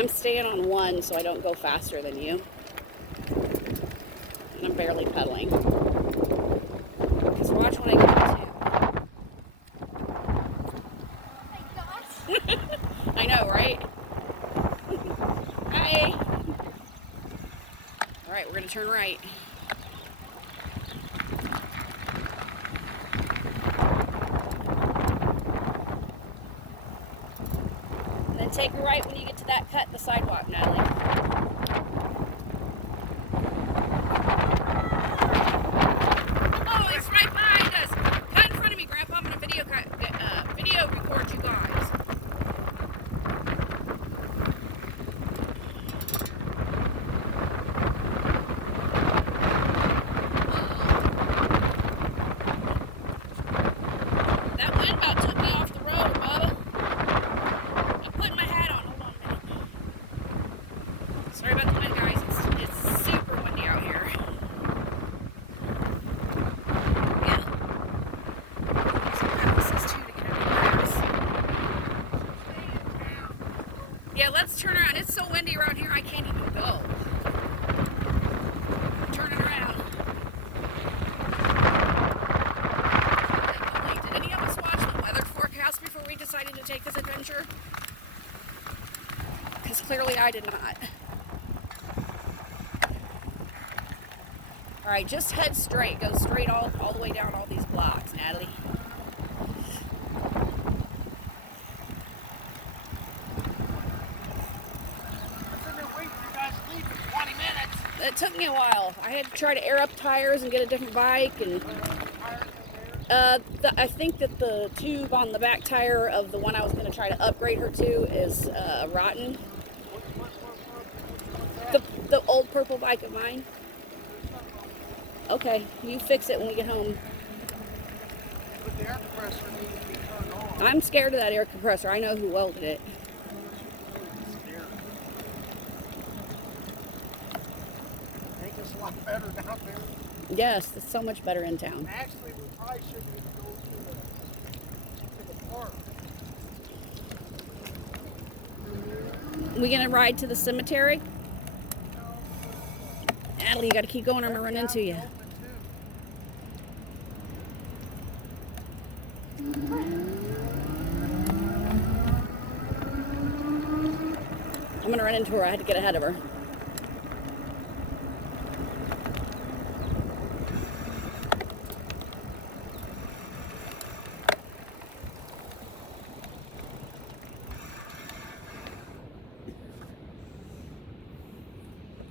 I'm staying on one so I don't go faster than you. And I'm barely pedaling. Because watch when I get to two. I know, right? Hi. Alright, we're going to turn right. And then take a right when you get to that cut in the sidewalk, Natalie. Record you guys. That wind about took me off the road, Bubba. I'm putting my hat on. Hold on a minute. Sorry about the wind, guys. It's super windy out here. Yeah, let's turn around. It's so windy around here, I can't even go. Turn it around. Did any of us watch the weather forecast before we decided to take this adventure? Because clearly I did not. Alright, just head straight. Go straight all the way down all these blocks, Natalie. It took me a while. I had to try to air up tires and get a different bike, and I think that the tube on the back tire of the one I was going to try to upgrade her to is rotten. The old purple bike of mine. Okay, you fix it when we get home. But the air compressor needs to be turned on. I'm scared of that air compressor. I know who welded it. It's a lot better down there. Yes, it's so much better in town. Actually, we probably shouldn't even go to the park. We gonna ride to the cemetery? Natalie, you gotta keep going or I'm gonna run into you. I'm gonna run into her. I had to get ahead of her.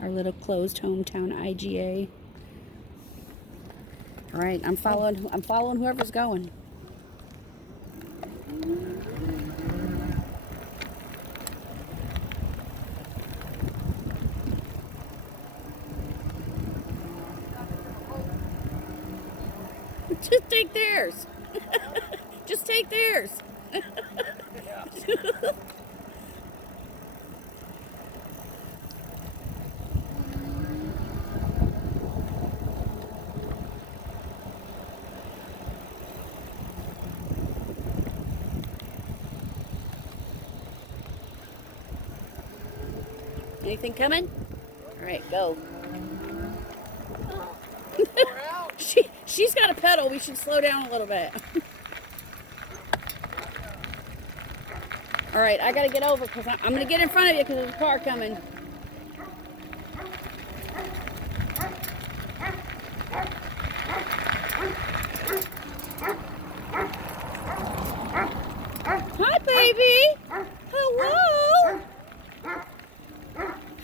Our little closed hometown IGA. All right, I'm following whoever's going. Just take theirs. Just take theirs. Anything coming? All right, go. She's got a pedal. We should slow down a little bit. All right, I got to get over because I'm going to get in front of you because there's a car coming. Hi, baby. Hello.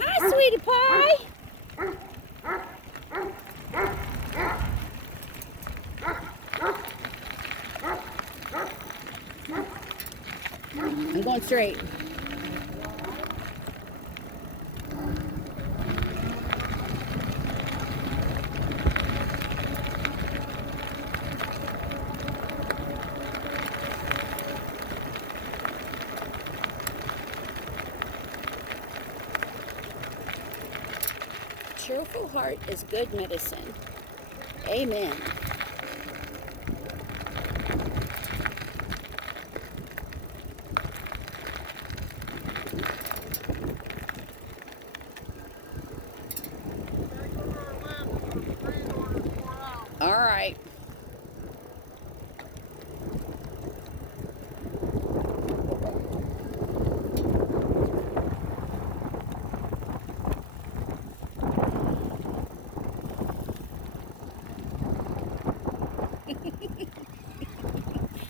Hi, sweetie pie. I'm going straight. Cheerful heart is good medicine. Amen.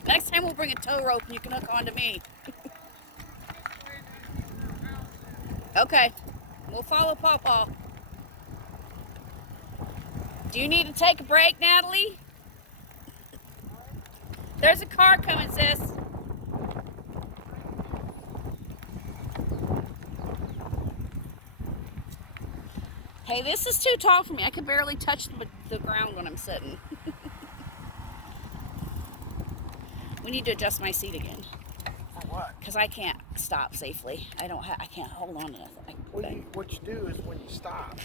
Next time we'll bring a tow rope and you can hook onto me. Okay. We'll follow Pawpaw. Do you need to take a break, Natalie? There's a car coming, sis. Hey, this is too tall for me. I can barely touch the ground when I'm sitting. We need to adjust my seat again. For what? Because I can't stop safely. I can't hold on to nothing. What you do is when you stop,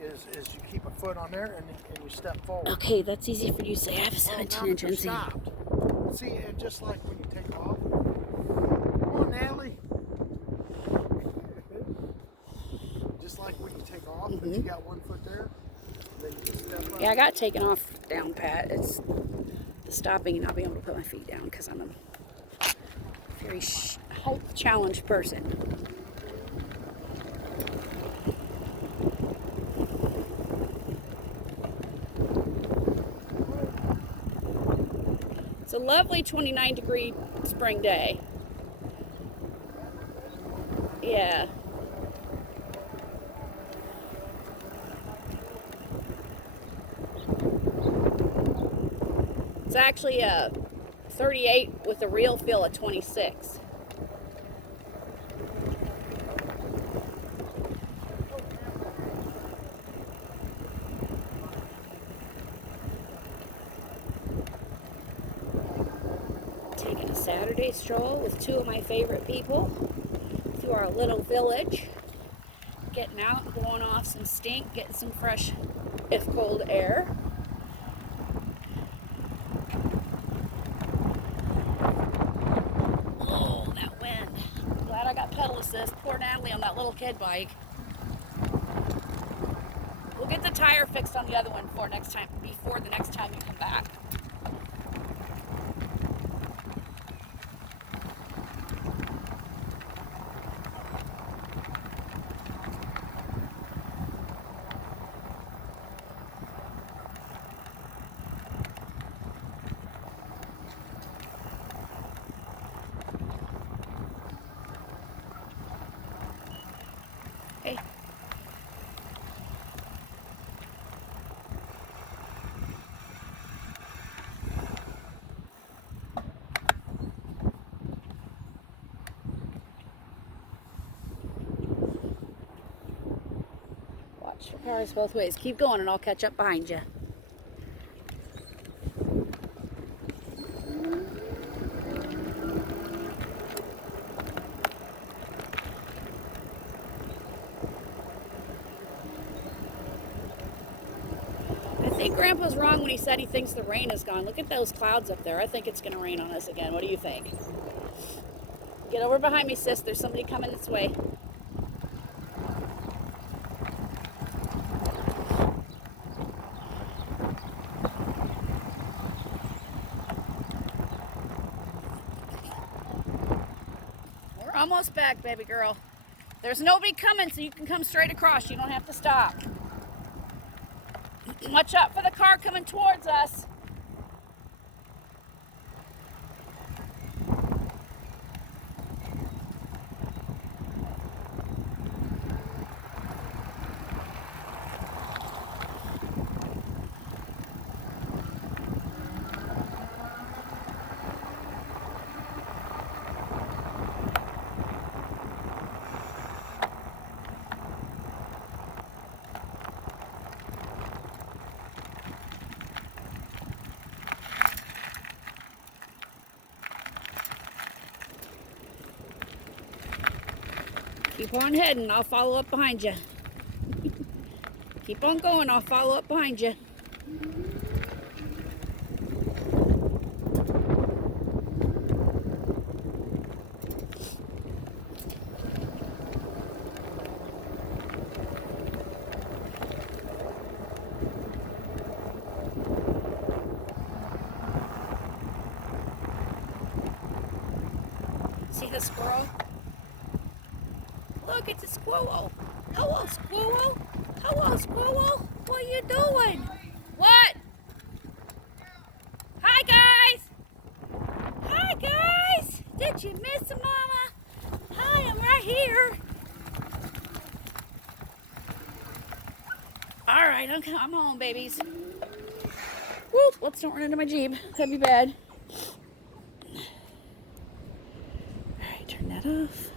is you keep a foot on there and you step forward. Okay, that's easy for you to say. I have a Now 17-inch that you're inseam. stopped. See, and just like when you take off. Come on, Natalie. Just like when you take off, but you got one foot there, then you just step up. Yeah, I got taken off down pat. It's the stopping and not being able to put my feet down because I'm a very height challenged person. It's a lovely 29-degree spring day. Yeah. It's actually a 38 with a real feel of 26. Taking a Saturday stroll with two of my favorite people through our little village. Getting out and blowing off some stink, getting some fresh, if cold, air. Oh, that wind. Glad I got pedal assist. Poor Natalie on that little kid bike. We'll get the tire fixed on the other one before the next time you come back. Hey. Watch the cars both ways. Keep going and I'll catch up behind you. I think Grandpa's wrong when he said he thinks the rain is gone. Look at those clouds up there. I think it's going to rain on us again. What do you think? Get over behind me, sis. There's somebody coming this way. We're almost back, baby girl. There's nobody coming, so you can come straight across. You don't have to stop. Watch out for the car coming towards us. Keep on heading, I'll follow up behind you. Keep on going, I'll follow up behind you. See the squirrel? Look, it's a squirrel. Hello, squirrel. Hello, squirrel. What are you doing? What? Hi, guys. Did you miss him, Mama? Hi, I'm right here. All right, I'm home, babies. Whoop, let's don't run into my Jeep. That'd be bad. All right, turn that off.